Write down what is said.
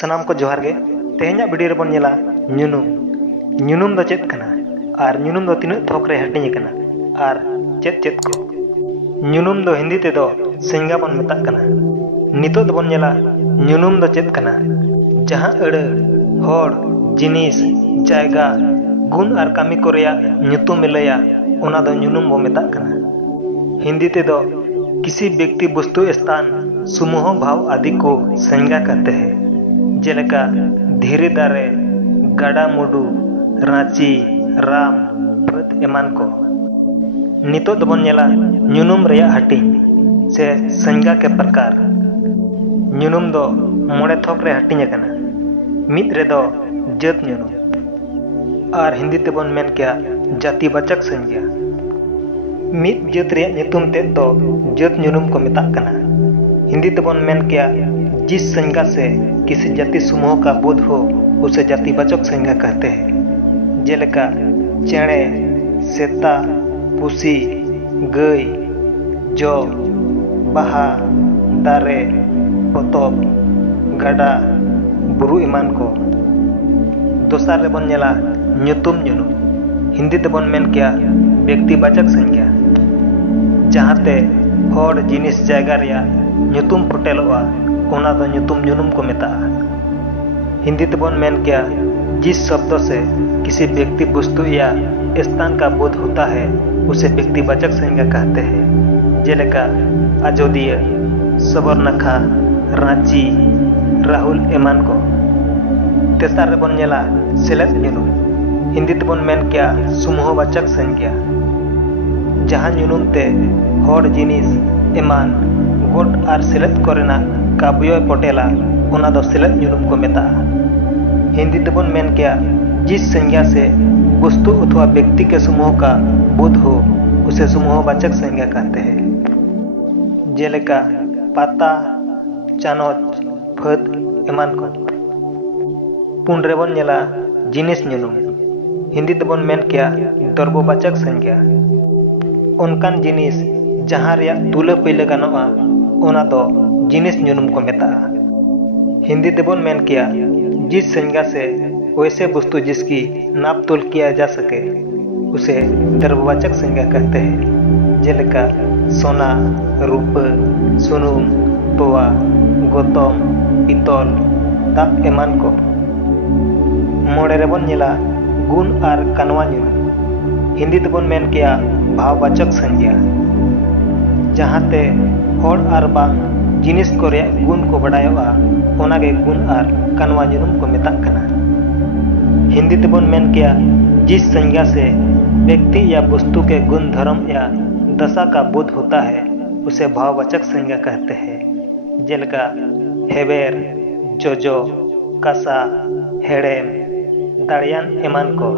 सनाम को जोहार गे तेहेኛ वीडियो रे बन नेला ᱧᱩᱱᱩᱢ ᱧᱩᱱᱩᱢ दो चेत कना आर ᱧᱩᱱᱩम दो तीन थोक रे हटिंग कना आर चेत चेत को ᱧᱩᱱᱩᱢ दो हिंदी ते दो सेंगा बन मेता कना नितो दो बन नेला ᱧᱩᱱᱩᱢ दो चेत कना जहां अड़ होड़ जिनिस जायगा गुण आर कामी को रेया ᱧᱩᱛᱩᱢ मिलया ओना दो ᱧᱩᱱᱩम बो मेता कना हिंदी ते दो किसी व्यक्ति वस्तु स्थान समूह भाव आदि को संज्ञा कहते हैं जेलेका धीरे दारे गाडा मुडू रांची राम फत एमान को नितो दबन नेला ᱧᱩᱱᱩᱢ रेया हटिंग से संज्ञा के प्रकार ᱧᱩᱱᱩᱢ दो मोड़े थोक रे हटिंग कना मित रे दो जत ᱧᱩᱱᱩम और हिंदी तेबन मेन क्या जातिवाचक संज्ञा मित जत रे ᱧᱩᱛᱩᱢ ते दो जत ᱧᱩᱱᱩम को मेता कना हिंदी तेबन मेन क्या जिस संज्ञा से किसी जाति समूह का बोध हो उसे जातिवाचक संज्ञा कहते हैं जेलेका चेणे सेता पुसी गई जो बाहा दारे पतोब गाडा बुरु ईमान को दोसार रे बन नेला ᱧᱩᱛᱩᱢ ᱧᱩᱱᱩᱢ हिंदी तेबन मेन क्या व्यक्तिवाचक संज्ञा जहांते होड़ जिनिस जायगा रेया ᱧᱩᱛᱩᱢ फुटेलोआ ओना दो ᱧᱩᱛᱩᱢ ᱧᱩᱱᱩम को मेता हिंदी तेबन मेन क्या जिस शब्दों से किसी व्यक्ति वस्तु या स्थान का बोध होता है उसे व्यक्तिवाचक संज्ञा कहते हैं जेलेका अजोदिया सबरनखा रांची राहुल एमान को तेसार रे बन नेला सेलेद ᱧᱩᱱᱩम हिंदी तेबन मेन क्या समूहवाचक संज्ञा जहां ᱧᱩᱱᱩम ते होड़ जिनिस एमान गोट आर सेलेद कोरेना काव्य पटेला ओना दो सेलेद ᱧᱩᱱᱩम को मेता हिंदी तेबन मेन क्या जिस संज्ञा से वस्तु अथवा व्यक्ति के समूह का बोध हो उसे समूहवाचक संज्ञा कहते हैं जेलेका पाता चानोच फत एमान को पुन रे बन नेला जिनिस ᱧᱩᱱᱩम हिंदी तेबन मेन क्या द्रव्यवाचक संज्ञा उनकान जिनिस जहां रेया तुला पैला गानोआ ओना दो जिनिस ᱧᱩᱱᱩम को मेता हिंदी तेबन मेन किया जिस संज्ञा से वैसे वस्तु जिसकी नाप तोल किया जा सके उसे द्रव्यवाचक संज्ञा कहते हैं जेलेका सोना रूप सुनुम तोवा गोतम पितल ताप एमान को मोड़े रे बन नेला गुण आर कानवा ᱧᱩᱱᱩम हिंदी तेबन मेन किया भाववाचक संज्ञा जहांते होड़ आर बांग जिनिस को रे गुण को बढ़ायोआ ओनागे गुण आर कानवा ᱧᱩᱱᱩम को मेता कना हिंदी तेबन मेन किया जिस संज्ञा से व्यक्ति या वस्तु के गुण धर्म या दशा का बोध होता है उसे भाववाचक संज्ञा कहते हैं जेलका हेबेर जोजो कासा हेड़ेम दाड़ियान एमान को।